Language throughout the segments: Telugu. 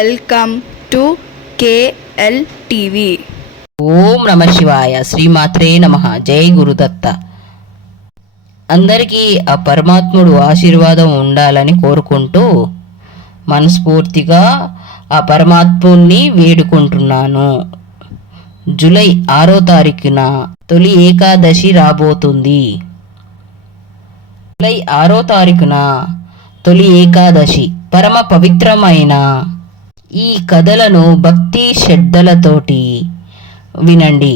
Welcome to KL TV. ఓం నమ శివాయ. శ్రీమాత్రే నమ. జై గురుదత్త. అందరికీ ఆ పరమాత్ముడు ఆశీర్వాదం ఉండాలని కోరుకుంటూ మనస్ఫూర్తిగా ఆ పరమాత్ముని వేడుకుంటున్నాను. జూలై 6వ తారీఖున తొలి ఏకాదశి రాబోతుంది. జూలై 6వ తారీఖున తొలి ఏకాదశి. పరమ పవిత్రమైన ఈ కథలను భక్తి శ్రద్ధలతోటి వినండి.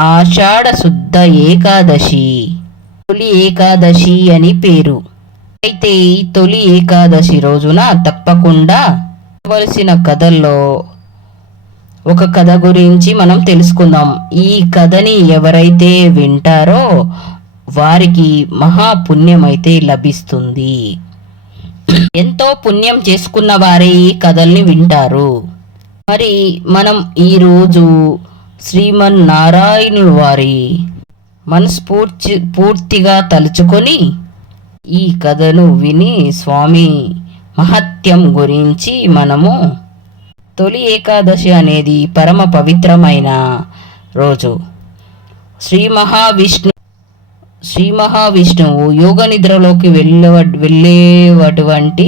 ఆషాఢ శుద్ధ ఏకాదశి తొలి ఏకాదశి అని పేరు. అయితే ఈ తొలి ఏకాదశి రోజున తప్పకుండా వినవలసిన కథల్లో ఒక కథ గురించి మనం తెలుసుకుందాం. ఈ కథని ఎవరైతే వింటారో వారికి మహాపుణ్యం అయితే లభిస్తుంది. ఎంతో పుణ్యం చేసుకున్న వారే ఈ కథల్ని వింటారు. మరి మనం ఈరోజు శ్రీమన్నారాయణుల వారి పూర్తిగా తలుచుకొని ఈ కథను విని స్వామి మహత్యం గురించి మనము తొలి ఏకాదశి అనేది పరమ పవిత్రమైన రోజు. శ్రీ మహావిష్ణువు యోగ నిద్రలోకి వెళ్ళేటువంటి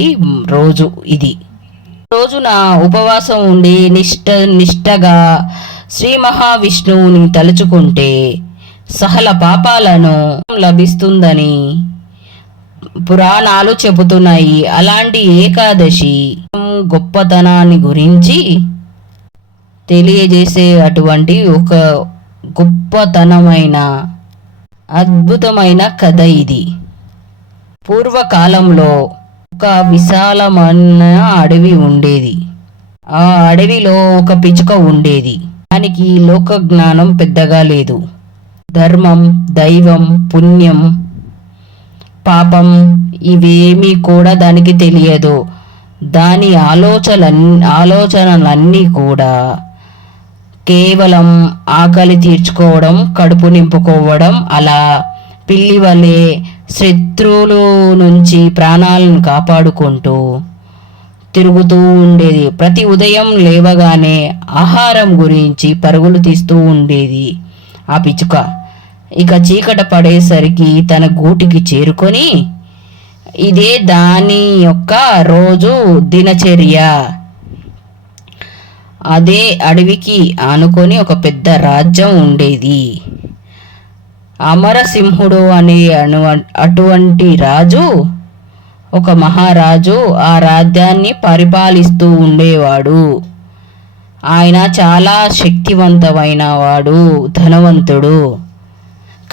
రోజు ఇది. రోజున ఉపవాసం ఉండి నిష్టగా శ్రీ మహావిష్ణువుని తలుచుకుంటే సహల పాపాలను లభిస్తుందని పురాణాలు చెబుతున్నాయి. అలాంటి ఏకాదశి గొప్పతనాన్ని గురించి తెలియజేసే అటువంటి ఒక గొప్పతనమైన అద్భుతమైన కథ ఇది. పూర్వకాలంలో ఒక విశాలమైన అడవి ఉండేది. ఆ అడవిలో ఒక పిచ్చుక ఉండేది. దానికి లోక జ్ఞానం పెద్దగా లేదు. ధర్మం, దైవం, పుణ్యం, పాపం ఇవేమీ కూడా దానికి తెలియదు. దాని ఆలోచనలన్నీ కూడా కేవలం ఆకలి తీర్చుకోవడం, కడుపు నింపుకోవడం, అలా పిల్లి వలె శత్రువుల నుంచి ప్రాణాలను కాపాడుకుంటూ తిరుగుతూ ఉండేది. ప్రతి ఉదయం లేవగానే ఆహారం గురించి పరుగులు తీస్తూ ఉండేది ఆ పిచ్చుక. ఇక చీకట పడేసరికి తన గూటికి చేరుకొని ఇదే దాని యొక్క రోజు దినచర్య. అదే అడవికి ఆనుకొని ఒక పెద్ద రాజ్యం ఉండేది. అమరసింహుడు అనే అటువంటి రాజు, ఒక మహారాజు ఆ రాజ్యాన్ని పరిపాలిస్తూ ఉండేవాడు. ఆయన చాలా శక్తివంతమైన వాడు, ధనవంతుడు,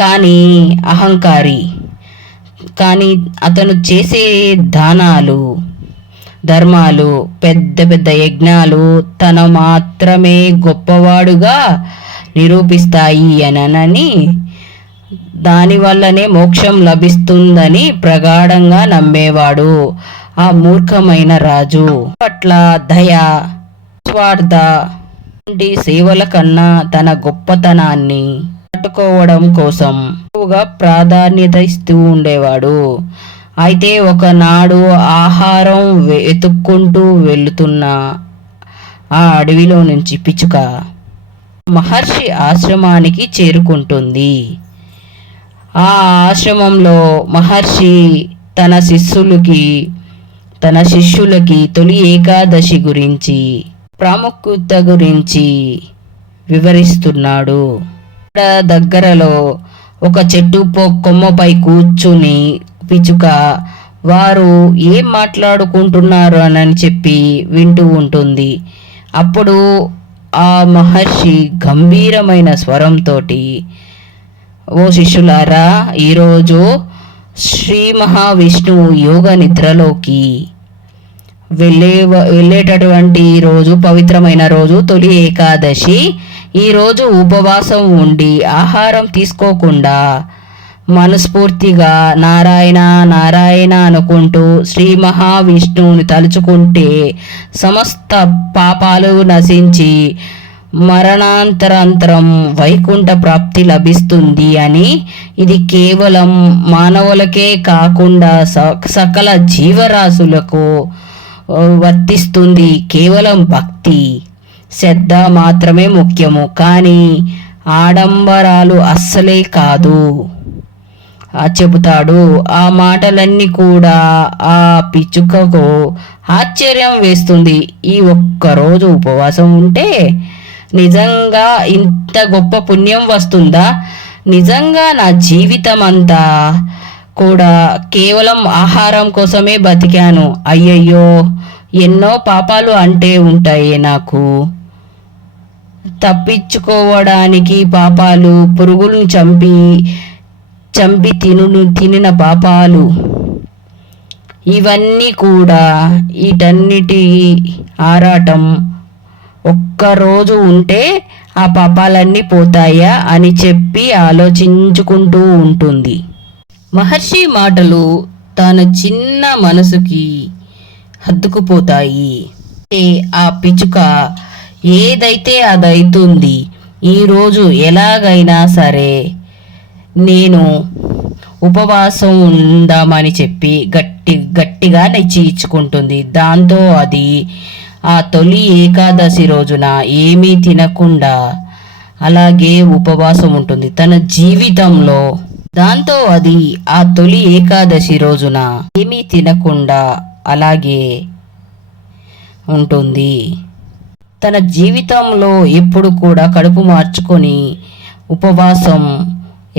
కానీ అహంకారి. కానీ అతను చేసే దానాలు, ధర్మాలు, పెద్ద పెద్ద యజ్ఞాలు తన మాత్రమే గొప్పవాడుగా నిరూపిస్తాయి అనని, దానివల్లనే మోక్షం లభిస్తుందని ప్రగాఢంగా నమ్మేవాడు ఆ మూర్ఖమైన రాజు. పట్ల దయ, స్వార్థ వంటి సేవల కన్నా తన గొప్పతనాన్ని పట్టుకోవడం కోసం ఎక్కువగా ప్రాధాన్యత ఇస్తూ ఉండేవాడు. అయితే ఒకనాడు ఆహారం వెతుక్కుంటూ వెళుతున్న ఆ అడవిలో నుంచి పిచ్చుక మహర్షి ఆశ్రమానికి చేరుకుంటుంది. ఆ ఆశ్రమంలో మహర్షి తన శిష్యులకి తొలి ఏకాదశి గురించి, ప్రాముఖ్యత గురించి వివరిస్తున్నాడు. దగ్గరలో ఒక చెట్టు కొమ్మపై కూర్చుని పిచ్చుక వారు ఏం మాట్లాడుకుంటున్నారు అని చెప్పి వింటూ ఉంటుంది. అప్పుడు ఆ మహర్షి గంభీరమైన స్వరంతో, ఓ శిష్యులారా, ఈరోజు శ్రీ మహావిష్ణువు యోగ నిద్రలోకి వెళ్ళేటటువంటి రోజు, పవిత్రమైన రోజు తొలి ఏకాదశి. ఈరోజు ఉపవాసం ఉండి ఆహారం తీసుకోకుండా మనస్ఫూర్తిగా నారాయణ నారాయణ అనుకుంటూ శ్రీ మహావిష్ణువుని తలుచుకుంటే సమస్త పాపాలు నశించి మరణాంతరం వైకుంఠ ప్రాప్తి లభిస్తుంది అని, ఇది కేవలం మానవులకే కాకుండా సకల జీవరాశులకు వర్తిస్తుంది. కేవలం భక్తి శ్రద్ధ మాత్రమే ముఖ్యము, కానీ ఆడంబరాలు అస్సలే కాదు చెబుతాడు. ఆ మాటలన్నీ కూడా ఆ పిచ్చుకకు ఆశ్చర్యం వేస్తుంది. ఈ ఒక్కరోజు ఉపవాసం ఉంటే నిజంగా ఇంత గొప్ప పుణ్యం వస్తుందా? నిజంగా నా జీవితం అంతా కూడా కేవలం ఆహారం కోసమే బతికాను. అయ్యయ్యో, ఎన్నో పాపాలు అంటే ఉంటాయి నాకు. తప్పించుకోవడానికి పాపాలు, పురుగులను చంపి తినిన పాపాలు, ఇవన్నీ కూడా వీటన్నిటి ఆరాటం. ఒక్కరోజు ఉంటే ఆ పాపాలన్నీ పోతాయా అని చెప్పి ఆలోచించుకుంటూ ఉంటుంది. మహర్షి మాటలు తన చిన్న మనసుకి హత్తుకుపోతాయి. ఆ పిచ్చుక ఏదైతే అదైతుంది. ఈరోజు ఎలాగైనా సరే నేను ఉపవాసం ఉందామని చెప్పి గట్టిగా నిశ్చయించుకుంటుంది. దాంతో అది ఆ తొలి ఏకాదశి రోజున ఏమీ తినకుండా అలాగే ఉపవాసం ఉంటుంది తన జీవితంలో. దాంతో అది ఆ తొలి ఏకాదశి రోజున ఏమీ తినకుండా అలాగే ఉంటుంది. తన జీవితంలో ఎప్పుడు కూడా కడుపు మార్చుకొని ఉపవాసం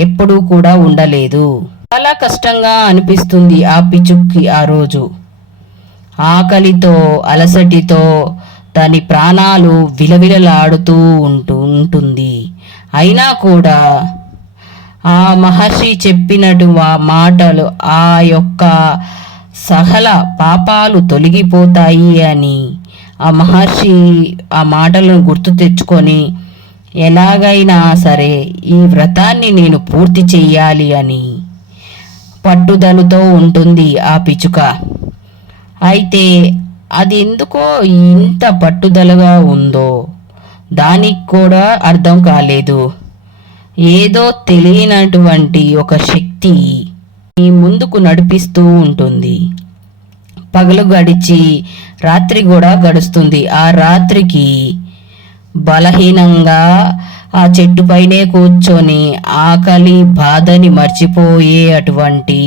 ఎప్పుడూ కూడా ఉండలేదు. చాలా కష్టంగా అనిపిస్తుంది ఆ పిచ్చుక్కి. ఆ రోజు ఆకలితో అలసటితో దాని ప్రాణాలు విలవిలలాడుతూ ఉంటుంది. అయినా కూడా ఆ మహర్షి చెప్పినటు మాటలు, ఆ యొక్క సకల పాపాలు తొలగిపోతాయి అని ఆ మహర్షి ఆ మాటలను గుర్తు తెచ్చుకొని ఎలాగైనా సరే ఈ వ్రతాన్ని నేను పూర్తి చెయ్యాలి అని పట్టుదలతో ఉంటుంది ఆ పిచ్చుక. అయితే అది ఎందుకో ఇంత పట్టుదలగా ఉందో దానికి కూడా అర్థం కాలేదు. ఏదో తెలియనటువంటి ఒక శక్తి ముందుకు నడిపిస్తూ ఉంటుంది. పగలు గడిచి రాత్రి కూడా గడుస్తుంది. ఆ రాత్రికి బలహీనంగా ఆ చెట్టుపైనే కూర్చొని ఆకలి బాధని మర్చిపోయే అటువంటి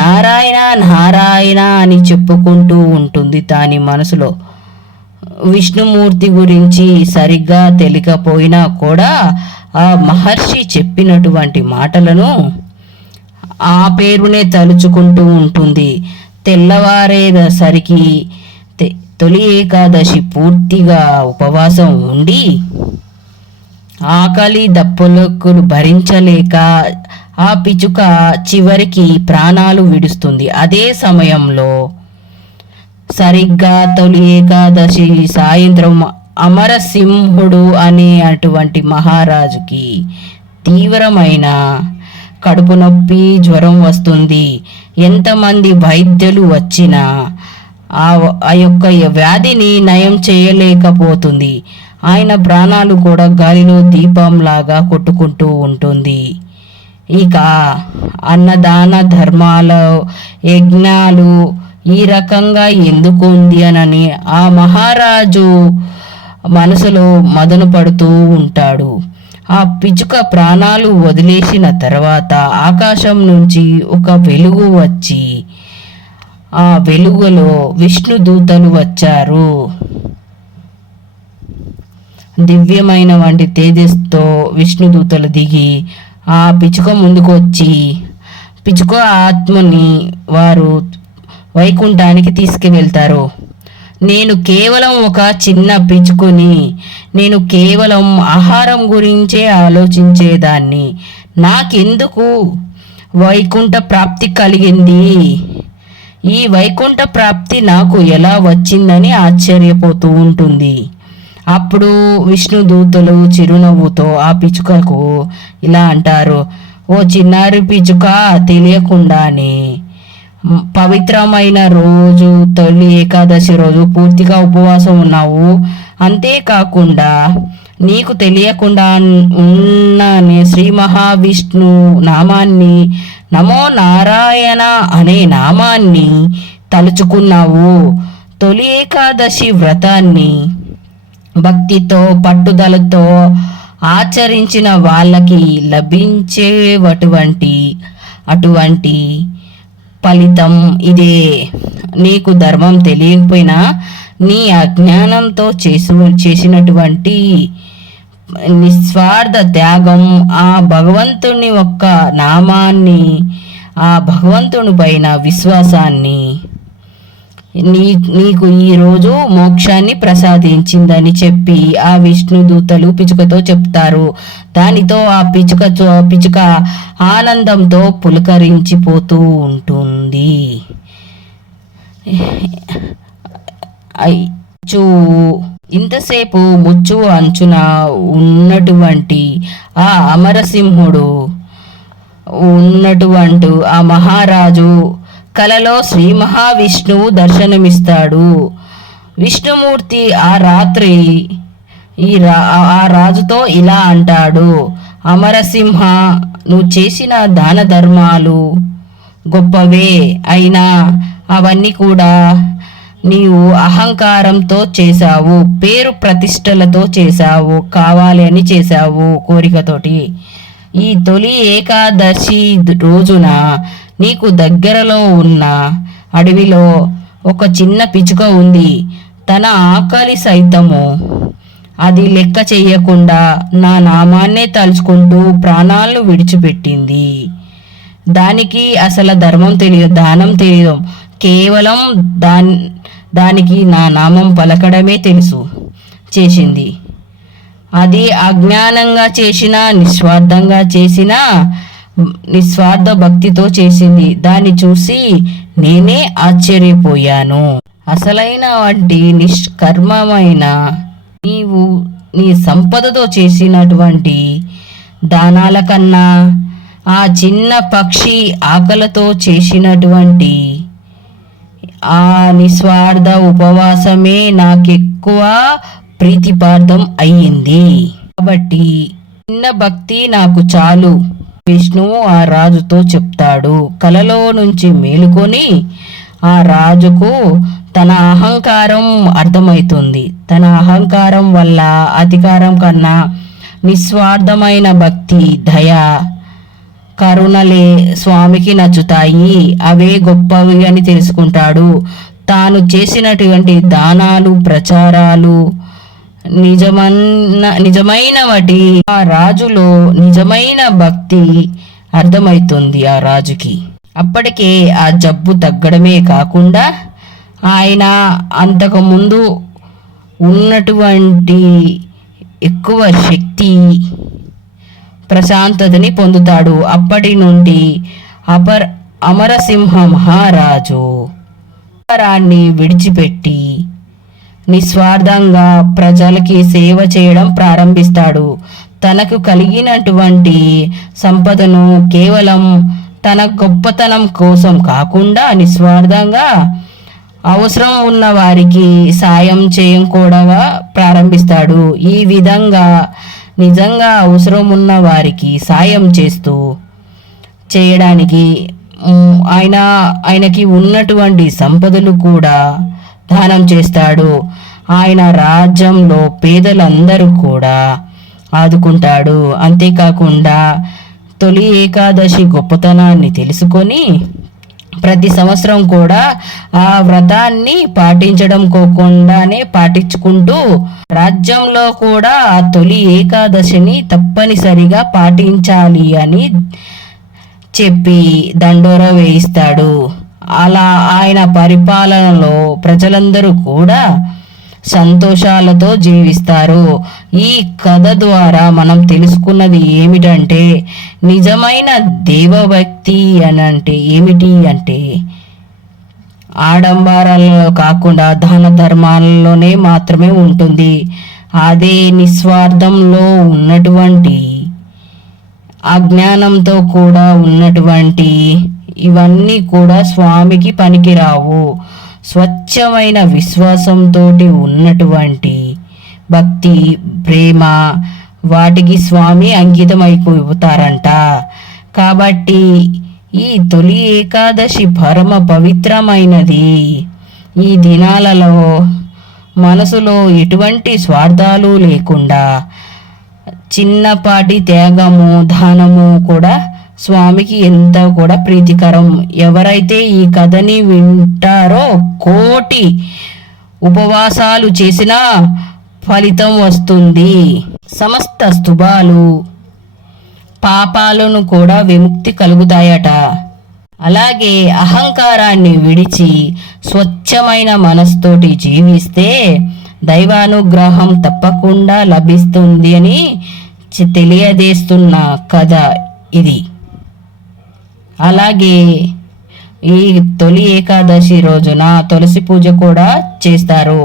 నారాయణ నారాయణ అని చెప్పుకుంటూ ఉంటుంది దాని మనసులో. విష్ణుమూర్తి గురించి సరిగ్గా తెలియకపోయినా కూడా ఆ మహర్షి చెప్పినటువంటి మాటలను ఆ పేరునే తలుచుకుంటూ ఉంటుంది. తెల్లవారేసరికి తొలి ఏకాదశి పూర్తిగా ఉపవాసం ఉండి ఆకలి దప్పులకు భరించలేక ఆ పిచ్చుక చివరికి ప్రాణాలు విడుస్తుంది. అదే సమయంలో సరిగ్గా తొలి ఏకాదశి సాయంత్రం అమరసింహుడు అనే అటువంటి మహారాజుకి తీవ్రమైన కడుపు నొప్పి జ్వరం వస్తుంది. ఎంతమంది వైద్యులు వచ్చినా ఆ యొక్క వ్యాధిని నయం చేయలేకపోతుంది. ఆయన ప్రాణాలు కూడా గాలిలో దీపంలాగా కొట్టుకుంటూ ఉంటుంది. ఇక అన్నదాన ధర్మాలు యజ్ఞాలు ఈ రకంగా ఎందుకు ఉంది అని ఆ మహారాజు మనసులో మదన పడుతూ ఉంటాడు. ఆ పిచ్చుక ప్రాణాలు వదిలేసిన తర్వాత ఆకాశం నుంచి ఒక వెలుగు వచ్చి ఆ వెలుగులో విష్ణు దూతలు వచ్చారు. దివ్యమైన వంటి తేజస్తో విష్ణు దూతలు దిగి ఆ పిచ్చుక ముందుకు వచ్చి పిచ్చుక ఆత్మని వారు వైకుంఠానికి తీసుకువెళ్తారు. నేను కేవలం ఒక చిన్న పిచ్చుకుని, నేను కేవలం ఆహారం గురించే ఆలోచించేదాన్ని, నాకెందుకు వైకుంఠ ప్రాప్తి కలిగింది, ఈ వైకుంఠ ప్రాప్తి నాకు ఎలా వచ్చిందని ఆశ్చర్యపోతూ ఉంటుంది. అప్పుడు విష్ణు దూతలు చిరునవ్వుతో ఆ పిచ్చుకకు ఇలా అంటారు, ఓ చిన్నారి పిచ్చుక, తెలియకుండానే పవిత్రమైన రోజు తొలి ఏకాదశి రోజు పూర్తిగా ఉపవాసం ఉన్నావు. అంతేకాకుండా నీకు తెలియకుండా ఉన్న శ్రీ మహావిష్ణు నామాన్ని, నమో నారాయణ అనే నామాన్ని తలుచుకున్నావు. తొలి ఏకాదశి వ్రతాన్ని భక్తితో పట్టుదలతో ఆచరించిన వాళ్ళకి అటువంటి ఫలితం ఇదే. నీకు ధర్మం తెలియకపోయినా నీ అజ్ఞానంతో చేసినటువంటి నిస్వార్థ త్యాగం, ఆ భగవంతుని ఒక్క నామాన్ని, ఆ భగవంతుని పైన విశ్వాసాన్ని నీకు ఈరోజు మోక్షాన్ని ప్రసాదించిందని చెప్పి ఆ విష్ణు దూతలు పిచుకతో చెప్తారు. దానితో ఆ పిచుక ఆనందంతో పులకరించిపోతూ ఉంటుంది. ఇంతసేపు ముచ్చు అంచున ఉన్నటువంటి ఆ అమరసింహుడు ఉన్నటువంటి ఆ మహారాజు కలలో శ్రీ మహావిష్ణువు దర్శనమిస్తాడు. విష్ణుమూర్తి ఆ రాత్రి ఆ రాజుతో ఇలా అంటాడు, అమరసింహ, నువ్వు చేసిన దాన ధర్మాలు గొప్పవే, అయినా అవన్నీ కూడా నీవు అహంకారంతో చేశావు, పేరు ప్రతిష్టలతో చేశావు, కావాలి అని చేశావు కోరికతోటి. ఈ తొలి ఏకాదశి రోజున నీకు దగ్గరలో ఉన్న అడవిలో ఒక చిన్న పిచుక ఉంది. తన ఆకలి సైతము అది లెక్క చెయ్యకుండా నా నామాన్నే తలుచుకుంటూ ప్రాణాలను విడిచిపెట్టింది. దానికి అసలు ధర్మం తెలియదు, దానం తెలియదు, కేవలం దానికి నా నామం పలకడమే తెలుసు చేసింది. అది అజ్ఞానంగా చేసిన, నిస్వార్థంగా చేసిన, నిస్వార్థ భక్తితో చేసింది. దాన్ని చూసి నేనే ఆశ్చర్యపోయాను. అసలైన వంటి నిష్కర్మమైన నీవు నీ సంపదతో చేసినటువంటి దానాల కన్నా ఆ చిన్న పక్షి ఆకలితో చేసినటువంటి ఆ నిస్వార్థ ఉపవాసమే నాకెక్కువ ప్రీతిపార్థం అయ్యింది. కాబట్టి చిన్న భక్తి నాకు చాలు. విష్ణువు ఆ రాజుతో చెప్తాడు. కలలో నుంచి మేలుకొని ఆ రాజుకు తన అహంకారం అర్థమవుతుంది. తన అహంకారం వల్ల అధికారం కన్నా నిస్వార్థమైన భక్తి, దయ, కరుణలే స్వామికి నచ్చుతాయి. అవే గొప్పవి అని తెలుసుకుంటాడు. తాను చేసినటువంటి దానాలు, ప్రచారాలు నిజమైన వాటి ఆ రాజులో నిజమైన భక్తి అర్థమవుతుంది ఆ రాజుకి. అప్పటికే ఆ జబ్బు తగ్గడమే కాకుండా ఆయన అంతకుముందు ఉన్నటువంటి ఎక్కువ శక్తి, ప్రశాంతతని పొందుతాడు. అప్పటి నుండి అమరసింహ మహారాజు పరాన్ని విడిచిపెట్టి నిస్వార్థంగా ప్రజలకి సేవ చేయడం ప్రారంభిస్తాడు. తనకు కలిగినటువంటి సంపదను కేవలం తన గొప్పతనం కోసం కాకుండా నిస్వార్థంగా అవసరం ఉన్న వారికి సాయం చేయకూడగా ప్రారంభిస్తాడు. ఈ విధంగా నిజంగా అవసరం ఉన్న వారికి సాయం చేయడానికి ఆయనకి ఉన్నటువంటి సంపదలు కూడా దానం చేస్తాడు. ఆయన రాజ్యంలో పేదలందరూ కూడా ఆదుకుంటాడు. అంతేకాకుండా తొలి ఏకాదశి గొప్పతనాన్ని తెలుసుకొని ప్రతి సంవత్సరం కూడా ఆ వ్రతాన్ని పాటించుకుంటూ రాజ్యంలో కూడా ఆ తొలి ఏకాదశిని తప్పనిసరిగా పాటించాలి అని చెప్పి దండోరా వేయిస్తాడు. అలా ఆయన పరిపాలనలో ప్రజలందరూ కూడా సంతోషాలతో జీవిస్తారు. ఈ కథ ద్వారా మనం తెలుసుకున్నది ఏమిటంటే, నిజమైన దేవభక్తి అనంటే ఏమిటి అంటే ఆడంబరాలలో కాకుండా దాన ధర్మాలలోనే మాత్రమే ఉంటుంది. అదే నిస్వార్థంలో ఉన్నటువంటి అజ్ఞానంతో కూడా ఉన్నటువంటి ఇవన్నీ కూడా స్వామికి పనికిరావు. స్వచ్ఛమైన విశ్వాసంతో ఉన్నటువంటి భక్తి, ప్రేమ, వాటికి స్వామి అంకితమైపోతారంట. కాబట్టి ఈ తొలి ఏకాదశి పరమ పవిత్రమైనది. ఈ దినాలలో మనసులో ఎటువంటి స్వార్థాలు లేకుండా చిన్నపాటి త్యాగము దానము కూడా స్వామికి ఎంతో కూడా ప్రీతికరం. ఎవరైతే ఈ కథని వింటారో కోటి ఉపవాసాలు చేసినా ఫలితం వస్తుంది. సమస్త స్తుభాలు పాపాలను కూడా విముక్తి కలుగుతాయట. అలాగే అహంకారాన్ని విడిచి స్వచ్ఛమైన మనస్తోటి జీవిస్తే దైవానుగ్రహం తప్పకుండా లభిస్తుంది అని తెలియజేస్తున్న కథ ఇది. అలాగే ఈ తొలి ఏకాదశి రోజున తులసి పూజ కూడా చేస్తారు.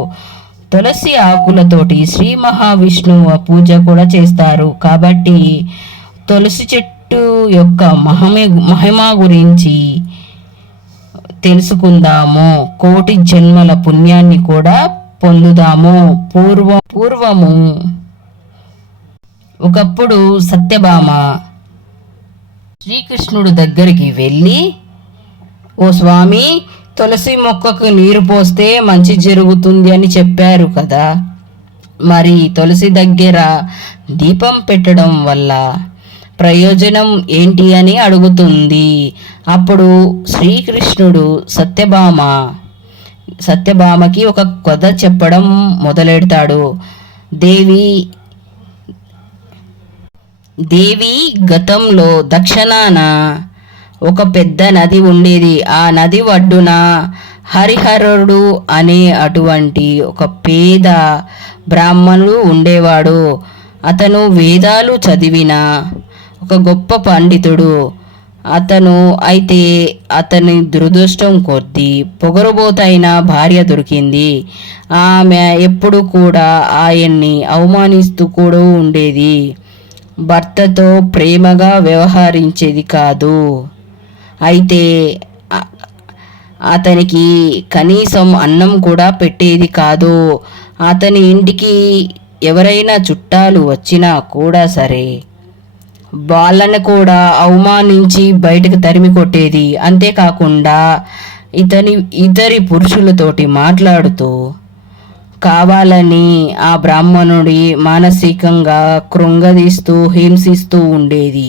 తులసి ఆకులతోటి శ్రీ మహావిష్ణువు పూజ కూడా చేస్తారు. కాబట్టి తులసి చెట్టు యొక్క మహిమ గురించి తెలుసుకుందాము. కోటి జన్మల పుణ్యాన్ని కూడా పొందుదాము. పూర్వము ఒకప్పుడు సత్యభామ శ్రీకృష్ణుడు దగ్గరికి వెళ్ళి, ఓ స్వామి, తులసి మొక్కకు నీరు పోస్తే మంచి జరుగుతుంది అని చెప్పారు కదా, మరి తులసి దగ్గర దీపం పెట్టడం వల్ల ప్రయోజనం ఏంటి అని అడుగుతుంది. అప్పుడు శ్రీకృష్ణుడు సత్యభామకి ఒక కథ చెప్పడం మొదలెడతాడు. దేవి గతంలో దక్షిణాన ఒక పెద్ద నది ఉండేది. ఆ నది ఒడ్డున హరిహరుడు అనే అటువంటి ఒక పేద బ్రాహ్మణుడు ఉండేవాడు. అతను వేదాలు చదివిన ఒక గొప్ప పండితుడు. అయితే అతని దురదృష్టం కొద్దీ పొగరుబోతైన భార్య దొరికింది. ఆమె ఎప్పుడు కూడా ఆయన్ని అవమానిస్తూ కూడా ఉండేది. భర్తతో ప్రేమగా వ్యవహరించేది కాదు. అయితే అతనికి కనీసం అన్నం కూడా పెట్టేది కాదు. అతని ఇంటికి ఎవరైనా చుట్టాలు వచ్చినా కూడా సరే వాళ్ళని కూడా అవమానించి బయటకు తరిమి కొట్టేది. అంతేకాకుండా ఇతరి పురుషులతోటి మాట్లాడుతూ కావాలని ఆ బ్రాహ్మణుడి మానసికంగా కృంగదీస్తూ హింసిస్తూ ఉండేది.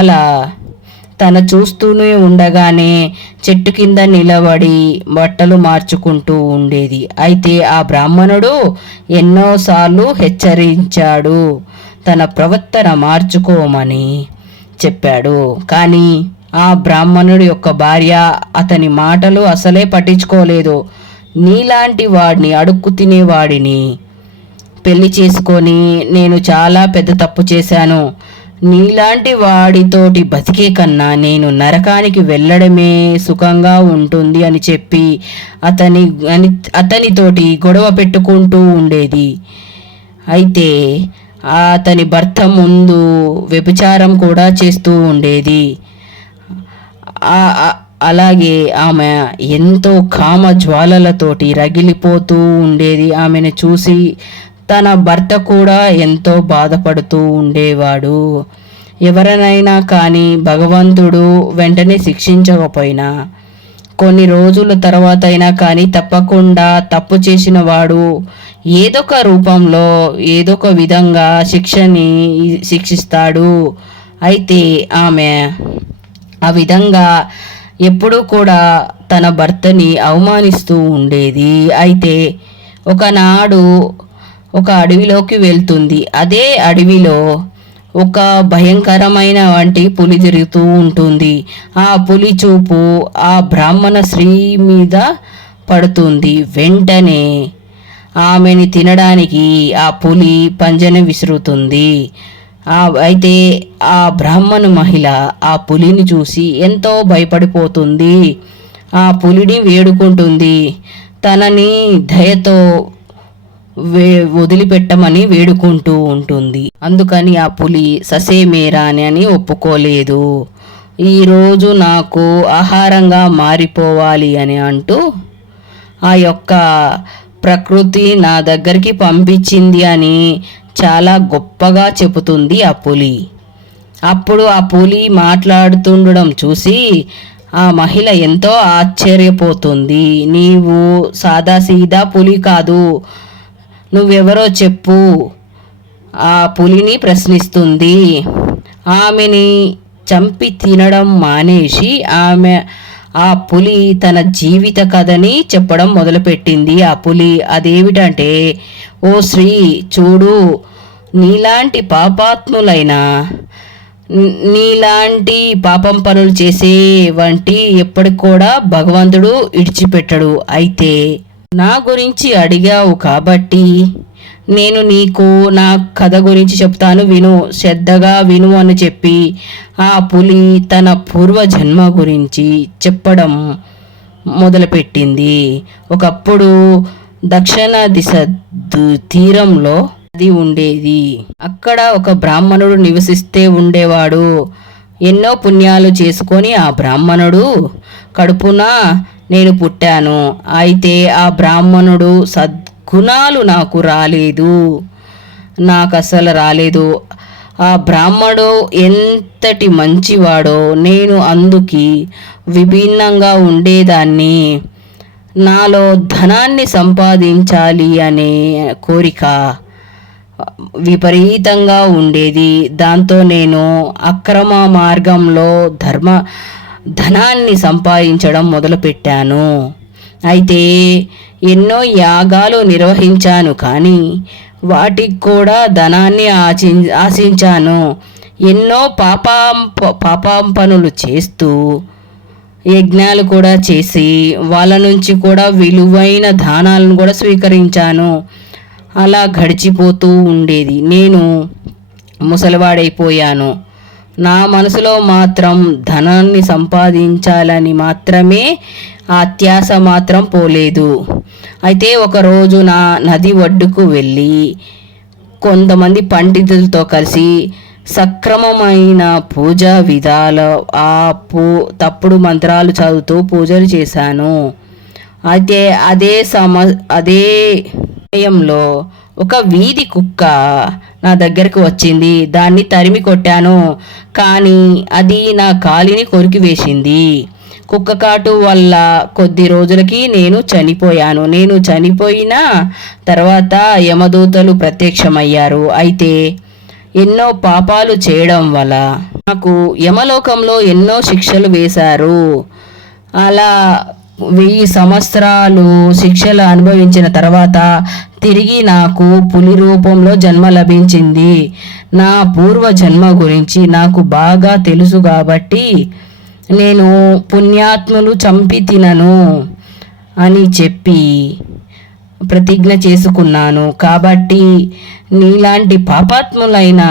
అలా తన చూస్తూనే ఉండగానే చెట్టు కింద నిలబడి బట్టలు మార్చుకుంటూ ఉండేది. అయితే ఆ బ్రాహ్మణుడు ఎన్నోసార్లు హెచ్చరించాడు, తన ప్రవర్తన మార్చుకోమని చెప్పాడు. కానీ ఆ బ్రాహ్మణుడి యొక్క భార్య అతని మాటలు అసలే పట్టించుకోలేదు. నీలాంటి వాడిని, అడుక్కు తినేవాడిని పెళ్లి చేసుకొని నేను చాలా పెద్ద తప్పు చేశాను. నీలాంటి వాడితోటి బతికే కన్నా నేను నరకానికి వెళ్ళడమే సుఖంగా ఉంటుంది అని చెప్పి అతనితోటి గొడవ పెట్టుకుంటూ ఉండేది. అయితే అతని భర్త ముందు వ్యభిచారం కూడా చేస్తూ ఉండేది. అలాగే ఆమె ఎంతో కామ జ్వాలలతోటి రగిలిపోతూ ఉండేది. ఆమెను చూసి తన భర్త కూడా ఎంతో బాధపడుతూ ఉండేవాడు. ఎవరినైనా కానీ భగవంతుడు వెంటనే శిక్షించకపోయినా కొన్ని రోజుల తర్వాత అయినా కానీ తప్పకుండా తప్పు చేసిన వాడు ఏదొక రూపంలో ఏదొక విధంగా శిక్షిస్తాడు. అయితే ఆమె ఆ విధంగా ఎప్పుడూ కూడా తన భర్తని అవమానిస్తూ ఉండేది. అయితే ఒకనాడు ఒక అడవిలోకి వెళ్తుంది. అదే అడవిలో ఒక భయంకరమైన వంటి పులి తిరుగుతూ ఉంటుంది. ఆ పులి చూపు ఆ బ్రాహ్మణ స్త్రీ మీద పడుతుంది. వెంటనే ఆమెని తినడానికి ఆ పులి పంజను విసురుతుంది. అయితే ఆ బ్రాహ్మణ మహిళ ఆ పులిని చూసి ఎంతో భయపడిపోతుంది. ఆ పులిని వేడుకుంటుంది, తనని దయతో వదిలిపెట్టమని వేడుకుంటూ ఉంటుంది. అందుకని ఆ పులి ససేమేరా అని ఒప్పుకోలేదు. ఈరోజు నాకు ఆహారంగా మారిపోవాలి అని అంటూ ఆ యొక్క ప్రకృతి నా దగ్గరికి పంపించింది అని చాలా గొప్పగా చెబుతుంది ఆ పులి. అప్పుడు ఆ పులి మాట్లాడుతుండడం చూసి ఆ మహిళ ఎంతో ఆశ్చర్యపోతుంది. నీవు సాదాసీదా పులి కాదు, నువ్వెవరో చెప్పు, ఆ పులిని ప్రశ్నిస్తుంది. ఆమెని చంపి తినడం మానేసి ఆ పులి తన జీవిత కథని చెప్పడం మొదలుపెట్టింది. ఆ పులి అదేమిటంటే, ఓ స్త్రీ చూడు, నీలాంటి పాపాత్ములైన నీలాంటి పాపం పనులు చేసే వంటి ఎప్పటికి కూడా భగవంతుడు ఇడిచిపెట్టడు. అయితే నా గురించి అడిగావు కాబట్టి నేను నీకు నా కథ గురించి చెప్తాను, విను, శ్రద్ధగా విను అని చెప్పి ఆ పులి తన పూర్వజన్మ గురించి చెప్పడం మొదలుపెట్టింది. ఒకప్పుడు దక్షిణ దిశ తీరంలో నది ఉండేది. అక్కడ ఒక బ్రాహ్మణుడు నివసిస్తే ఉండేవాడు. ఎన్నో పుణ్యాలు చేసుకొని ఆ బ్రాహ్మణుడు కడుపున నేను పుట్టాను. అయితే ఆ బ్రాహ్మణుడు సద్గుణాలు నాకు అసలు రాలేదు. ఆ బ్రాహ్మడు ఎంతటి మంచివాడో నేను అందుకి విభిన్నంగా ఉండేదాన్ని. నాలో ధనాన్ని సంపాదించాలి అనే కోరిక విపరీతంగా ఉండేది. దాంతో నేను అక్రమ మార్గంలో ధనాన్ని సంపాదించడం మొదలుపెట్టాను. అయితే ఎన్నో యాగాలు నిర్వహించాను, కానీ వాటికి కూడా ధనాన్ని ఆశించాను. ఎన్నో పాపం పనులు చేస్తూ యజ్ఞాలు కూడా చేసి వాళ్ళ నుంచి కూడా విలువైన దానాలను కూడా స్వీకరించాను. అలా గడిచిపోతూ ఉండేది. నేను ముసలివాడైపోయాను. నా మనసులో మాత్రం ధనాన్ని సంపాదించాలని మాత్రమే అత్యాశ మాత్రం పోలేదు. అయితే ఒకరోజు నా నది ఒడ్డుకు వెళ్ళి కొంతమంది పండితులతో కలిసి సక్రమమైన పూజా విధాలు తప్పుడు మంత్రాలు చదువుతూ పూజలు చేశాను. అయితే అదే సమయంలో ఒక వీధి కుక్క నా దగ్గరకు వచ్చింది. దాన్ని తరిమి కొట్టాను, కానీ అది నా కాలిని కొరికి వేసింది. కుక్క కాటు వల్ల కొద్ది రోజులకి నేను చనిపోయాను. నేను చనిపోయిన తర్వాత యమదూతలు ప్రత్యక్షమయ్యారు. అయితే ఎన్నో పాపాలు చేయడం వల్ల నాకు యమలోకంలో ఎన్నో శిక్షలు వేశారు. అలా 1000 సంవత్సరాలు శిక్షలు అనుభవించిన తర్వాత తిరిగి నాకు పులి రూపంలో జన్మ లభించింది. నా పూర్వ జన్మ గురించి నాకు బాగా తెలుసు కాబట్టి నేను పుణ్యాత్ములు చంపి తినను అని చెప్పి ప్రతిజ్ఞ చేసుకున్నాను. కాబట్టి నీలాంటి పాపాత్ములైన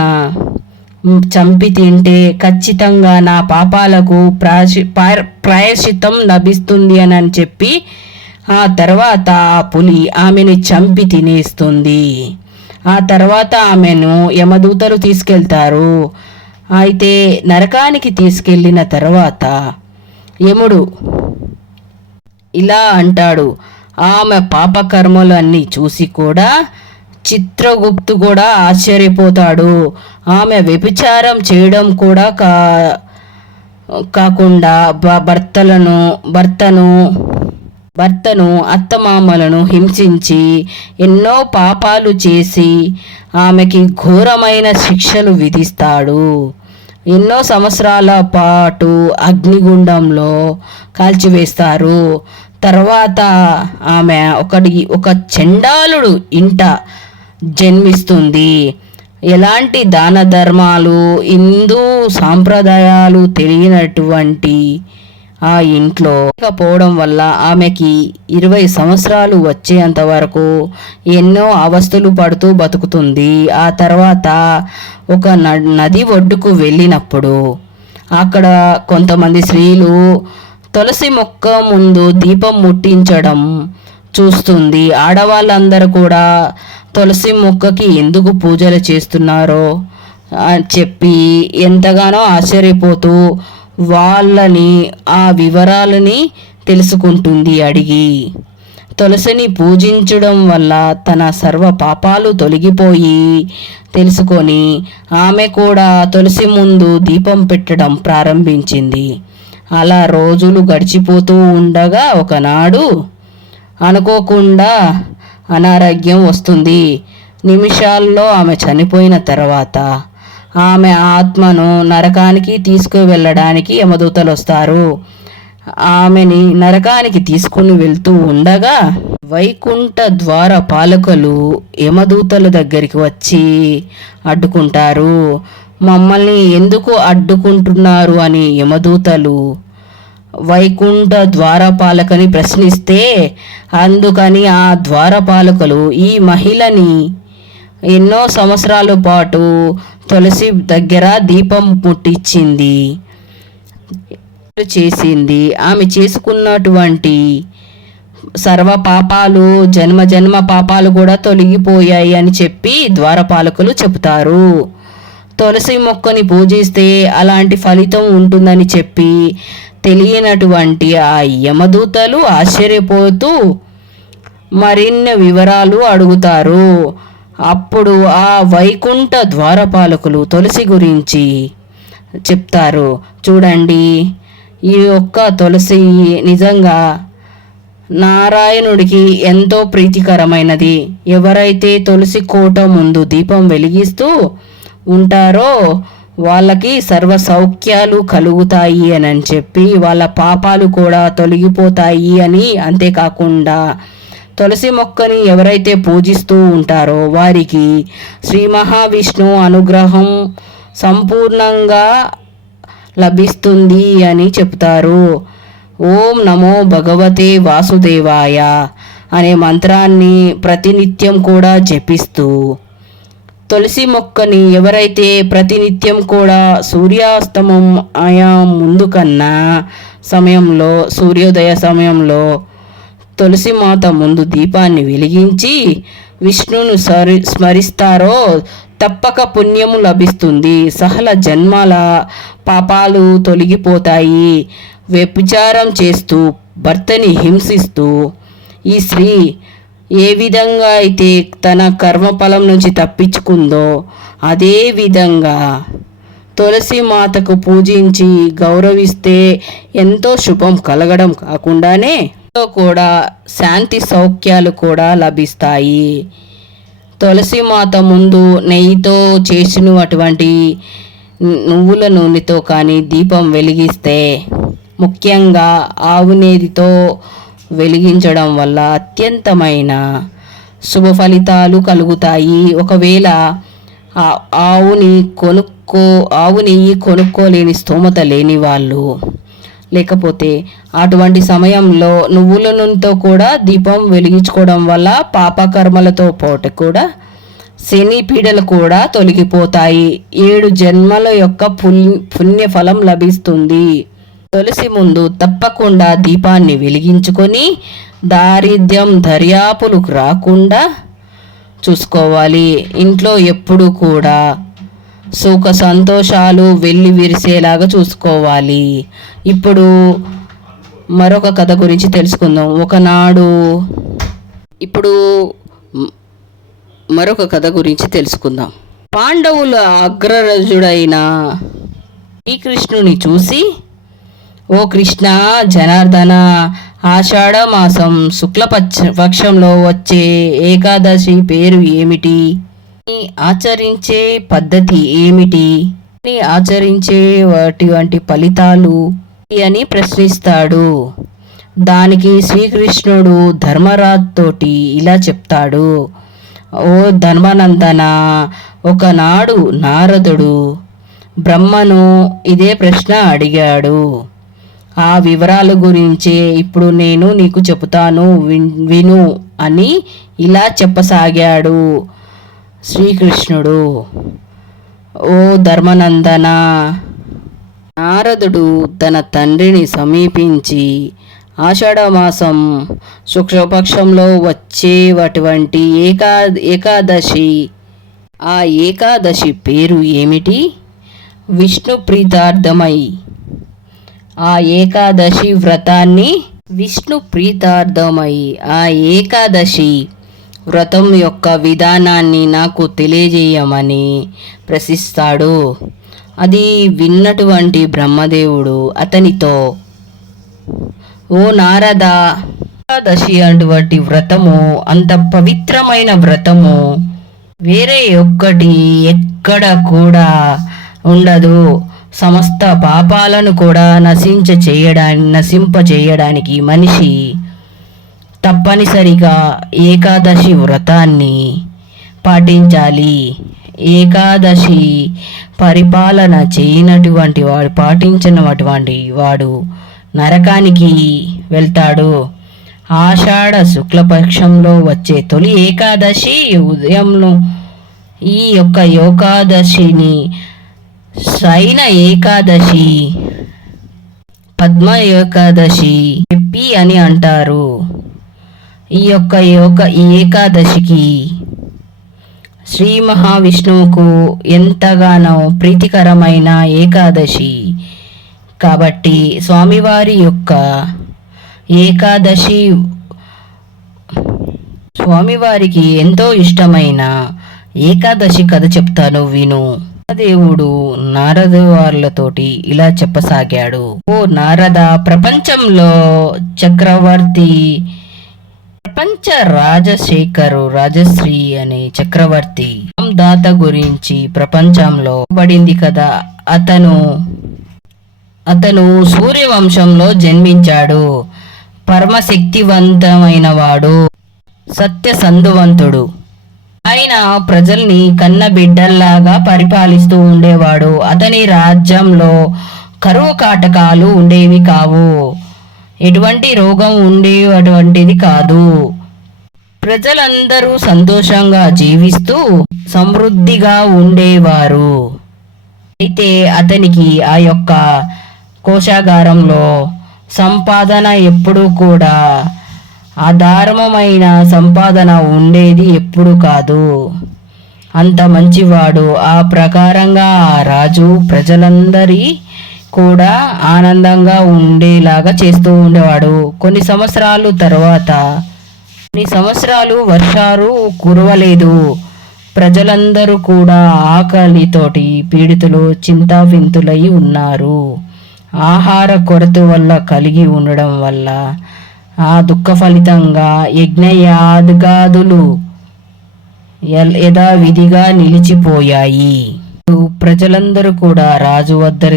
చంపి తింటే ఖచ్చితంగా నా పాపాలకు ప్రాయశ్చిత్తం లభిస్తుంది అని చెప్పి ఆ తర్వాత ఆ పులి ఆమెను చంపి తినేస్తుంది. ఆ తర్వాత ఆమెను యమదూతలు తీసుకెళ్తారు. అయితే నరకానికి తీసుకెళ్ళిన తర్వాత యముడు ఇలా అంటాడు. ఆమె పాపకర్మలు అన్నీ చూసి కూడా చిత్రగుప్తు కూడా ఆశ్చర్యపోతాడు. ఆమె వ్యభిచారం చేయడం కూడా కాకుండా భర్తను అత్తమామలను హింసించి ఎన్నో పాపాలు చేసి ఆమెకి ఘోరమైన శిక్షలు విధిస్తాడు. ఎన్నో సంవత్సరాల పాటు అగ్నిగుండంలో కాల్చివేస్తారు. తర్వాత ఆమె ఒక చండాలుడు ఇంట జన్మిస్తుంది. ఎలాంటి దాన ధర్మాలు, హిందూ సాంప్రదాయాలు తెలియనటువంటి ఆ ఇంట్లో పోవడం వల్ల ఆమెకి 20 సంవత్సరాలు వచ్చేంత వరకు ఎన్నో అవస్థలు పడుతూ బతుకుతుంది. ఆ తర్వాత ఒక నది ఒడ్డుకు వెళ్ళినప్పుడు అక్కడ కొంతమంది స్త్రీలు తులసి మొక్క ముందు దీపం ముట్టించడం చూస్తుంది. ఆడవాళ్ళందరూ కూడా తులసి మొక్కకి ఎందుకు పూజలు చేస్తున్నారో అని చెప్పి ఎంతగానో ఆశ్చర్యపోతూ వాళ్ళని ఆ వివరాలని తెలుసుకుంటుంది అడిగి. తులసిని పూజించడం వల్ల తన సర్వ పాపాలు తొలగిపోయి తెలుసుకొని ఆమె కూడా తులసి ముందు దీపం పెట్టడం ప్రారంభించింది. అలా రోజులు గడిచిపోతూ ఉండగా ఒకనాడు అనుకోకుండా అనారోగ్యం వస్తుంది. నిమిషాల్లో ఆమె చనిపోయిన తర్వాత ఆమె ఆత్మను నరకానికి తీసుకువెళ్ళడానికి యమదూతలు వస్తారు. ఆమెని నరకానికి తీసుకుని వెళ్తూ ఉండగా వైకుంఠ ద్వార పాలకులు యమదూతల దగ్గరికి వచ్చి అడ్డుకుంటారు. మమ్మల్ని ఎందుకు అడ్డుకుంటున్నారు అని యమదూతలు వైకుంఠ ద్వారపాలకని ప్రశ్నిస్తే, అందుకని ఆ ద్వారపాలకులు ఈ మహిళని ఎన్నో సంవత్సరాల పాటు తులసి దగ్గర దీపం ముట్టించింది చేసింది. ఆమె చేసుకున్నటువంటి సర్వ పాపాలు, జన్మ జన్మ పాపాలు కూడా తొలగిపోయాయి అని చెప్పి ద్వారపాలకులు చెబుతారు. తులసి మొక్కని పూజిస్తే అలాంటి ఫలితం ఉంటుందని చెప్పి తెలియనటువంటి ఆ యమదూతలు ఆశ్చర్యపోతూ మరిన్ని వివరాలు అడుగుతారు. అప్పుడు ఆ వైకుంఠ ద్వారపాలకులు తులసి గురించి చెప్తారు. చూడండి, ఈ యొక్క తులసి నిజంగా నారాయణుడికి ఎంతో ప్రీతికరమైనది. ఎవరైతే తులసి కోట ముందు దీపం వెలిగిస్తూ ఉంటారో వాళ్ళకి సర్వ సౌఖ్యాలు కలుగుతాయి అని చెప్పి, వాళ్ళ పాపాలు కూడా తొలగిపోతాయి అని, అంతేకాకుండా తులసి మొక్కని ఎవరైతే పూజిస్తూ ఉంటారో వారికి శ్రీ మహావిష్ణువు అనుగ్రహం సంపూర్ణంగా లభిస్తుంది అని చెప్తారు. ఓం నమో భగవతే వాసుదేవాయ అనే మంత్రాన్ని ప్రతినిత్యం కూడా జపిస్తూ తులసి మొక్కని ఎవరైతే ప్రతినిత్యం కూడా సూర్యాస్తమం ఆయా ముందు కన్నా సమయంలో, సూర్యోదయ సమయంలో తులసి మాత ముందు దీపాన్ని వెలిగించి విష్ణును స్మరిస్తారో తప్పక పుణ్యము లభిస్తుంది. సహల జన్మల పాపాలు తొలగిపోతాయి. వ్యభిచారం చేస్తూ భర్తని హింసిస్తూ ఈ స్త్రీ ఏ విధంగా అయితే తన కర్మఫలం నుంచి తప్పించుకుందో అదే విధంగా తులసి మాతకు పూజించి గౌరవిస్తే ఎంతో శుభం కలగడం కాకుండానే కూడా శాంతి సౌఖ్యాలు కూడా లభిస్తాయి. తులసి మాత ముందు నెయ్యితో చేసినటువంటి నువ్వుల నూనెతో కానీ దీపం వెలిగిస్తే, ముఖ్యంగా ఆవు నేతితో వెలిగించడం వల్ల అత్యంతమైన శుభ ఫలితాలు కలుగుతాయి. ఒకవేళ ఆవు నెయ్యి కొనుక్కోలేని స్తోమత లేని వాళ్ళు, లేకపోతే అటువంటి సమయంలో నువ్వుల నూనెతో కూడా దీపం వెలిగించుకోవడం వల్ల పాపకర్మలతో పాటు కూడా శని పీడలు కూడా తొలగిపోతాయి. 7 జన్మల యొక్క పుణ్యఫలం లభిస్తుంది. తులసి ముందు తప్పకుండా దీపాన్ని వెలిగించుకొని దారిద్ర్యం దర్యాపులు రాకుండా చూసుకోవాలి. ఇంట్లో ఎప్పుడు కూడా సుఖ సంతోషాలు వెళ్ళి విరిసేలాగా చూసుకోవాలి. ఇప్పుడు మరొక కథ గురించి తెలుసుకుందాం. మరొక కథ గురించి తెలుసుకుందాం. పాండవుల అగ్రరాజుడైన శ్రీకృష్ణుని చూసి, ఓ కృష్ణ జనార్దన, ఆషాఢ మాసం శుక్లపక్షంలో వచ్చే ఏకాదశి పేరు ఏమిటి? ఆచరించే పద్ధతి ఏమిటి? ఆచరించే వాటి ఫలితాలు అని ప్రశ్నిస్తాడు. దానికి శ్రీకృష్ణుడు ధర్మరాజు తోటి ఇలా చెప్తాడు. ఓ ధర్మానందన, ఒకనాడు నారదుడు బ్రహ్మను ఇదే ప్రశ్న అడిగాడు. ఆ వివరాల గురించే ఇప్పుడు నేను నీకు చెబుతాను, విను అని ఇలా చెప్పసాగాడు శ్రీకృష్ణుడు. ఓ ధర్మనందన, నారదుడు తన తండ్రిని సమీపించి ఆషాఢమాసం శుక్లపక్షంలో వచ్చేటువంటి ఏకాదశి, ఆ ఏకాదశి పేరు ఏమిటి? విష్ణు ప్రీతార్థమై ఆ ఏకాదశి వ్రతాన్ని విష్ణు ప్రీతార్థమై ఆ ఏకాదశి వ్రతం యొక్క విధానాన్ని నాకు తెలియజేయమని ప్రశ్నిస్తాడు. అది విన్నటువంటి బ్రహ్మదేవుడు అతనితో ఓ నారద, ఏకాదశి అటువంటి వ్రతము అంత పవిత్రమైన వ్రతము వేరే ఒక్కటి ఎక్కడ కూడా ఉండదు. సమస్త పాపాలను కూడా నశింప చేయడానికి మనిషి తప్పనిసరిగా ఏకాదశి వ్రతాన్ని పాటించాలి. ఏకాదశి పరిపాలన పాటించినటువంటి వాడు నరకానికి వెళ్తాడు. ఆషాఢ శుక్లపక్షంలో వచ్చే తొలి ఏకాదశి ఉదయంలో ఈ యొక్క ఏకాదశిని శయన ఏకాదశి, పద్మ ఏకాదశి చెప్పి అని అంటారు. ఈ ఏకాదశికి శ్రీ మహావిష్ణువుకు ఎంతగానో ప్రీతికరమైన ఏకాదశి కాబట్టి స్వామివారి యొక్క ఏకాదశి స్వామివారికి ఎంతో ఇష్టమైన ఏకాదశి కథ చెప్తాను విను. దేవుడు నారద వాళ్ళతోటి ఇలా చెప్పసాగాడు. ఓ నారద, ప్రపంచంలో చక్రవర్తి ప్రపంచ రాజశ్రీ అనే చక్రవర్తి దాత గురించి ప్రపంచంలో పడింది కదా. అతను సూర్యవంశంలో జన్మించాడు. పరమశక్తివంతమైన వాడు, సత్యసంధువంతుడు. ఆయన ప్రజల్ని కన్న బిడ్డల్లాగా పరిపాలిస్తూ ఉండేవాడు. అతని రాజ్యంలో కరువు కాటకాలు ఉండేవి కావు. ఎటువంటి రోగం అటువంటిది కాదు. ప్రజలందరూ సంతోషంగా జీవిస్తూ సమృద్ధిగా ఉండేవారు. అయితే అతనికి ఆ యొక్క కోశాగారంలో సంపాదన ఎప్పుడూ కూడా అధర్మమైన సంపాదన ఉండేది ఎప్పుడు కాదు. అంత మంచివాడు. ఆ ప్రకారంగా ఆ రాజు ప్రజలందరి కూడా ఆనందంగా ఉండేలాగా చేస్తూ ఉండేవాడు. కొన్ని సంవత్సరాలు వర్షాలు కురవలేదు. ప్రజలందరూ కూడా ఆకలితోటి పీడితులు చింతావింతులై ఉన్నారు. ఆహార కొరత వల్ల కలిగి ఉండడం వల్ల ఆ దుఃఖ ఫలితంగా యజ్ఞయాగాదులు యథావిధిగా నిలిచిపోయాయి. ప్రజలందరూ కూడా రాజు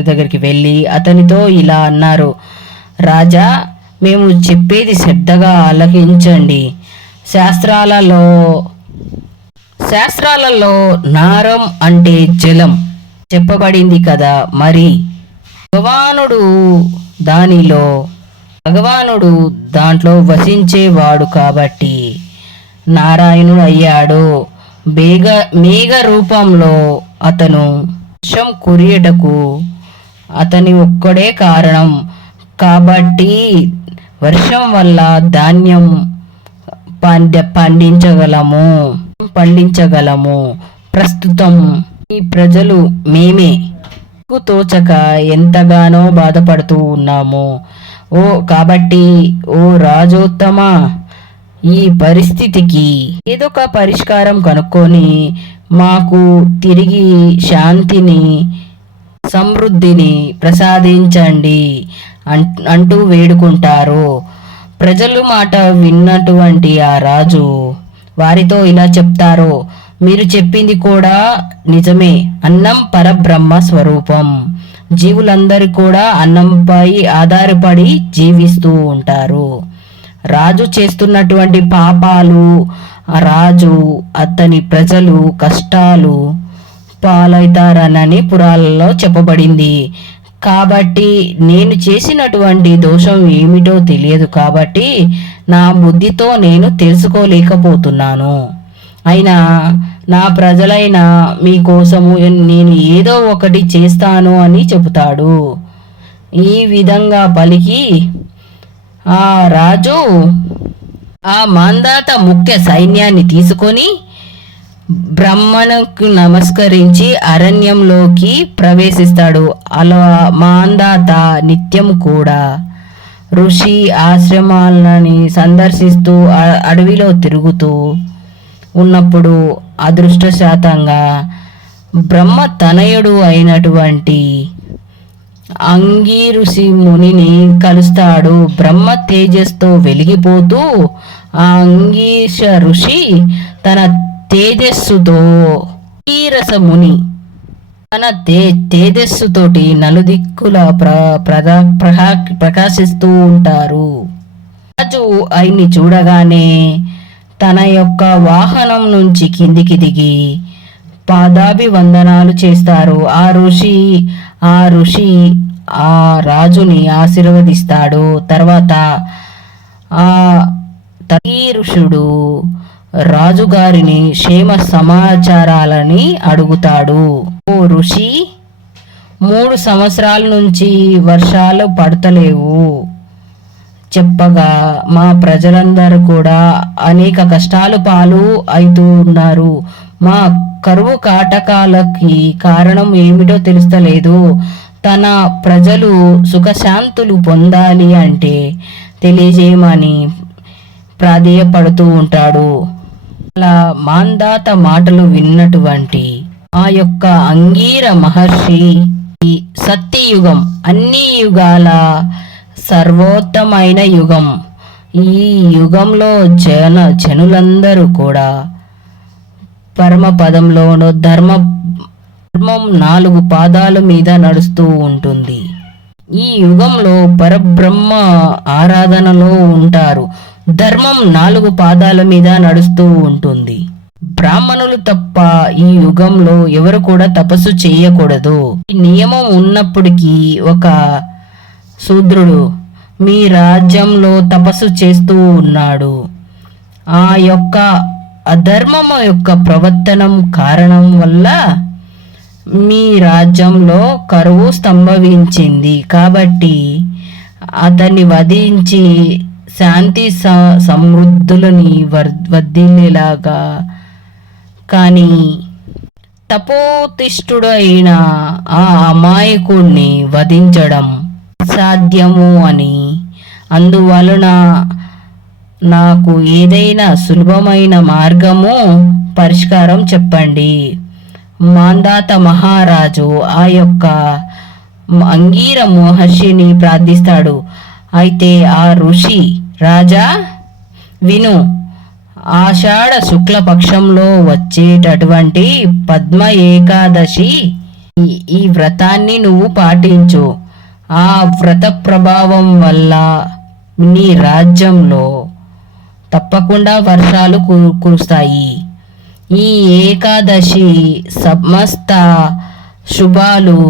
దగ్గరికి వెళ్ళి అతనితో ఇలా అన్నారు. రాజా, మేము చెప్పేది శ్రద్ధగా ఆలకించండి. శాస్త్రాలలో నారం అంటే జలం చెప్పబడింది కదా. మరి భగవానుడు దాంట్లో వసించేవాడు కాబట్టి నారాయణుడు అయ్యాడు. మేఘ రూపంలో అతను వర్షం కురియటకు అతని ఒక్కడే కారణం కాబట్టి వర్షం వల్ల ధాన్యం పండించగలము. ప్రస్తుతం ఈ ప్రజలు మేమే తోచక ఎంతగానో బాధపడుతూ ఉన్నాము. కాబట్టి ఓ రాజోత్తమ, ఈ పరిస్థితికి ఏదో ఒక పరిష్కారం కనుక్కొని మాకు తిరిగి శాంతిని సమృద్ధిని ప్రసాదించండి అంటూ వేడుకుంటారు. ప్రజలు మాట విన్నటువంటి ఆ రాజు వారితో ఇలా చెప్తారు. మీరు చెప్పింది కూడా నిజమే. అన్నం పరబ్రహ్మ స్వరూపం. జీవులందరూ కూడా అన్నంపై ఆధారపడి జీవిస్తూ ఉంటారు. రాజు చేస్తున్నటువంటి పాపాలు, రాజు అతని ప్రజలు కష్టాలు పాలవుతారనని పురాణాలలో చెప్పబడింది. కాబట్టి నేను చేసినటువంటి దోషం ఏమిటో తెలియదు కాబట్టి నా బుద్ధితో నేను తెలుసుకోలేకపోతున్నాను. అయినా నా ప్రజలైన మీకోసము నేను ఏదో ఒకటి చేస్తాను అని చెబుతాడు. ఈ విధంగా పలికి ఆ రాజు ఆ మాంధాత ముఖ్య సైన్యాన్ని తీసుకొని బ్రహ్మణకు నమస్కరించి అరణ్యంలోకి ప్రవేశిస్తాడు. అలా మాంధాత నిత్యం కూడా ఋషి ఆశ్రమాలని సందర్శిస్తూ అడవిలో తిరుగుతూ ఉన్నప్పుడు అదృష్టశాతంగా బ్రహ్మ తనయుడు అయినటువంటి అంగీరుషి మునిని కలుస్తాడు. బ్రహ్మ తేజస్తో వెలిగిపోతూ ఆ అంగీష ఋషి తన తేజస్సుతో అంగీరస ముని తన తేజస్సుతోటి నలుదిక్కుల ప్రకాశిస్తూ ఉంటారు. రాజు ఆయన్ని చూడగానే తన యొక్క వాహనం నుంచి కిందికి దిగి పాదాభివందనాలు చేస్తారు. ఆ ఋషి ఆ రాజుని ఆశీర్వదిస్తాడు. తర్వాత ఆ ఋషుడు రాజుగారిని క్షేమ సమాచారాలని అడుగుతాడు. ఓ ఋషి, 3 సంవత్సరాల నుంచి వర్షాలు పడతలేవు చెప్పగా మా ప్రజలందరూ కూడా అనేక కష్టాలు పాలు అవుతూ ఉన్నారు. మా కరువు కాటకాలకి కారణం ఏమిటో తెలుస్తలేదు. తన ప్రజలు సుఖశాంతులు పొందాలి అంటే తెలియజేయమని ప్రాధేయపడుతూ ఉంటాడు. అలా మాందాత మాటలు విన్నటువంటి ఆ యొక్క అంగీర మహర్షి ఈ సత్యయుగం, అన్ని యుగాల సర్వోత్తమైన యుగం. ఈ యుగంలో జనులందరూ కూడా పరమపదంలోనూ ధర్మం 4 పాదాల మీద నడుస్తూ ఉంటుంది. ఈ యుగంలో పరబ్రహ్మ ఆరాధనలో ఉంటారు. ధర్మం 4 పాదాల మీద నడుస్తూ ఉంటుంది. బ్రాహ్మణులు తప్ప ఈ యుగంలో ఎవరు కూడా తపస్సు చేయకూడదు. ఈ నియమం ఉన్నప్పటికీ ఒక శూద్రుడు మీ రాజ్యంలో తపస్సు చేస్తూ ఉన్నాడు. ఆ యొక్క అధర్మము యొక్క ప్రవర్తనం కారణం వల్ల మీ రాజ్యంలో కరువు సంభవించింది. కాబట్టి అతన్ని వధించి శాంతి సమృద్ధులని వర్ధిల్లేలాగా కానీ తపోతిష్ఠుడు అయిన ఆ అమాయకుడిని వధించడం సాధ్యము అని, అందువలన నాకు ఏదైనా సులభమైన మార్గము పరిష్కారం చెప్పండి. మాందాత మహారాజు ఆ యొక్క అంగీర మహర్షిని ప్రార్థిస్తాడు. అయితే ఆ ఋషి, రాజా విను, ఆషాఢ శుక్లపక్షంలో వచ్చేటటువంటి పద్మ ఏకాదశి ఈ వ్రతాన్ని నువ్వు పాటించు. ఆ వ్రత ప్రభావం వల్ల నీ రాజ్యంలో తప్పకుండా వర్షాలు కురుస్తాయి. ఈ ఏకాదశి సమస్త శుభాలు,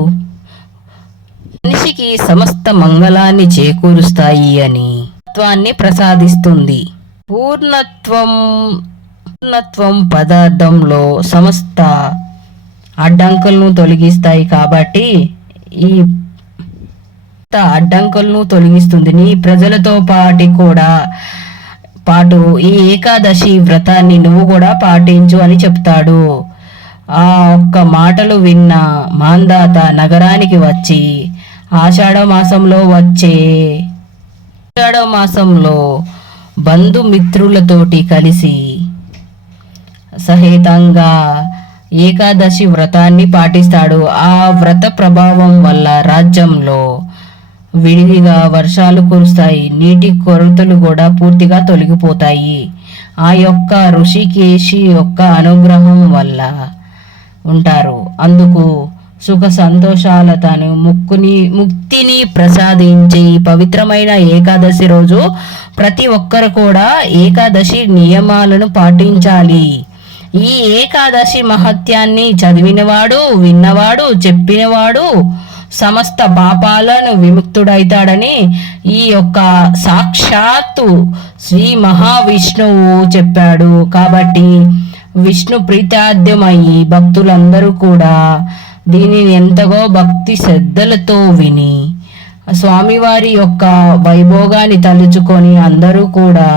మనిషికి సమస్త మంగళాన్ని చేకూరుస్తాయి అని తత్వాన్ని ప్రసాదిస్తుంది. పూర్ణత్వం పదార్థంలో సమస్త అడ్డంకులను తొలగిస్తాయి. కాబట్టి ఈ అడ్డంకులను తొలగిస్తుంది. నీ ప్రజలతో పాటు ఈ ఏకాదశి వ్రతాన్ని నువ్వు కూడా పాటించు అని చెప్తాడు. ఆ ఒక్క మాటలు విన్న మాందాత నగరానికి వచ్చి ఆషాఢ మాసంలో బంధుమిత్రులతోటి కలిసి సహేతంగా ఏకాదశి వ్రతాన్ని పాటిస్తాడు. ఆ వ్రత ప్రభావం వల్ల రాజ్యంలో విడివిగా వర్షాలు కురుస్తాయి. నీటి కొరతలు కూడా పూర్తిగా తొలగిపోతాయి. ఆ యొక్క ఋషికేశి యొక్క అనుగ్రహం వల్ల ఉంటారు. అందుకు సుఖ సంతోషాలతను ముక్తిని ప్రసాదించే ఈ పవిత్రమైన ఏకాదశి రోజు ప్రతి ఒక్కరు కూడా ఏకాదశి నియమాలను పాటించాలి. ఈ ఏకాదశి మహత్యాన్ని చదివినవాడు, విన్నవాడు, చెప్పినవాడు సమస్త పాపాలను విముక్తుడైతాడని ఈ యొక్క సాక్షాత్తు శ్రీ మహావిష్ణువు చెప్పాడు. కాబట్టి విష్ణు ప్రీతార్థమయ్యి భక్తులందరూ కూడా దీనిని ఎంతగో భక్తి శ్రద్ధలతో విని స్వామివారి యొక్క వైభోగాన్ని తలుచుకొని అందరూ కూడా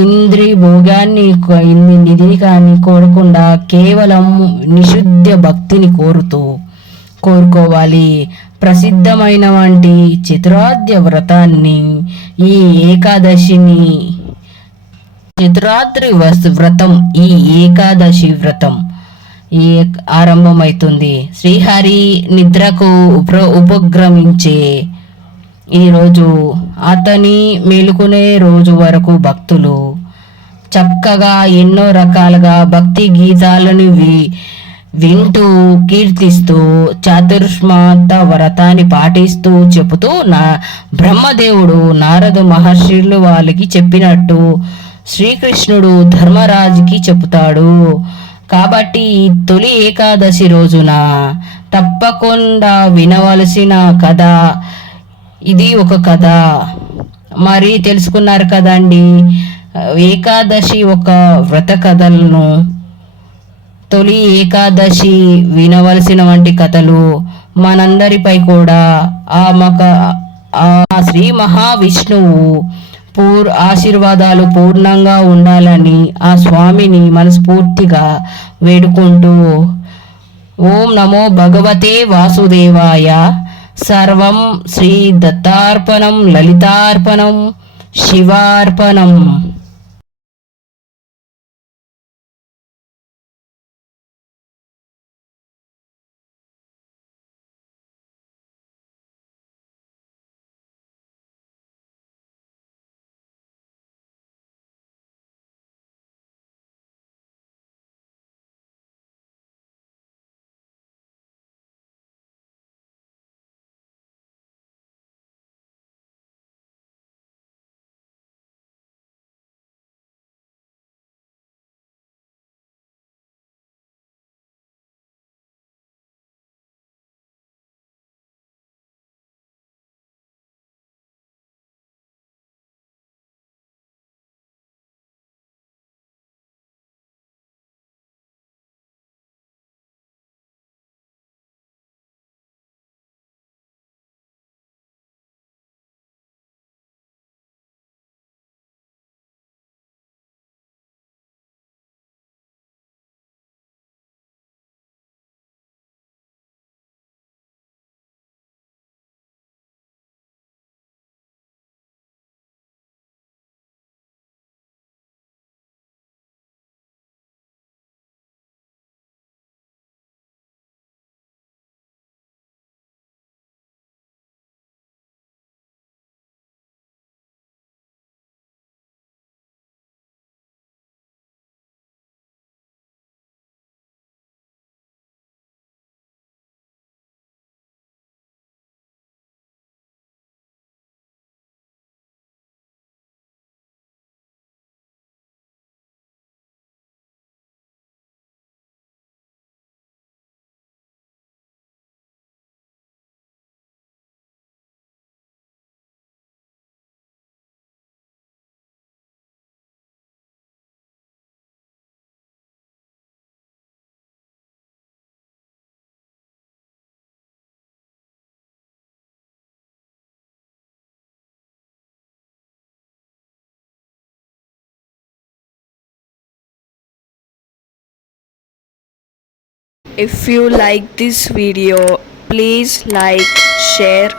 ఇంద్రి భోగాన్ని నిధిని కానీ కోరకుండా కేవలం నిశుద్ధ భక్తిని కోరుకోవాలి. ప్రసిద్ధమైన వంటి చతురాద్య వ్రతాన్ని, ఈ ఏకాదశిని చతురాద్రి వ్రతం, ఈ ఏకాదశి వ్రతం ఈ ఆరంభమవుతుంది. శ్రీహరి నిద్రకు ఉపక్రమించే ఈరోజు అతని మేలుకునే రోజు వరకు భక్తులు చక్కగా ఎన్నో రకాలుగా భక్తి గీతాలను వింటూ కీర్తిస్తూ చాతుర్మాత వ్రతాన్ని పాటిస్తూ చెబుతూ బ్రహ్మదేవుడు నారదు మహర్షులు వాళ్ళకి చెప్పినట్టు శ్రీకృష్ణుడు ధర్మరాజుకి చెబుతాడు. కాబట్టి తొలి ఏకాదశి రోజున తప్పకుండా వినవలసిన కథ ఇది. ఒక కథ మరి తెలుసుకున్నారు కదండి. ఏకాదశి ఒక వ్రత కథలను, తొలి ఏకాదశి వినవలసిన వంటి కథలు మనందరిపై కూడా ఆ శ్రీ మహావిష్ణువు ఆశీర్వాదాలు పూర్ణంగా ఉండాలని ఆ స్వామిని మనస్ఫూర్తిగా వేడుకుంటూ ఓం నమో భగవతే వాసుదేవాయ. సర్వం Shri దత్తార్పణం, లలితార్పణం, శివార్పణం. If you like this video, please like, share,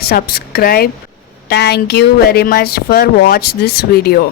subscribe. Thank you very much for watch this video.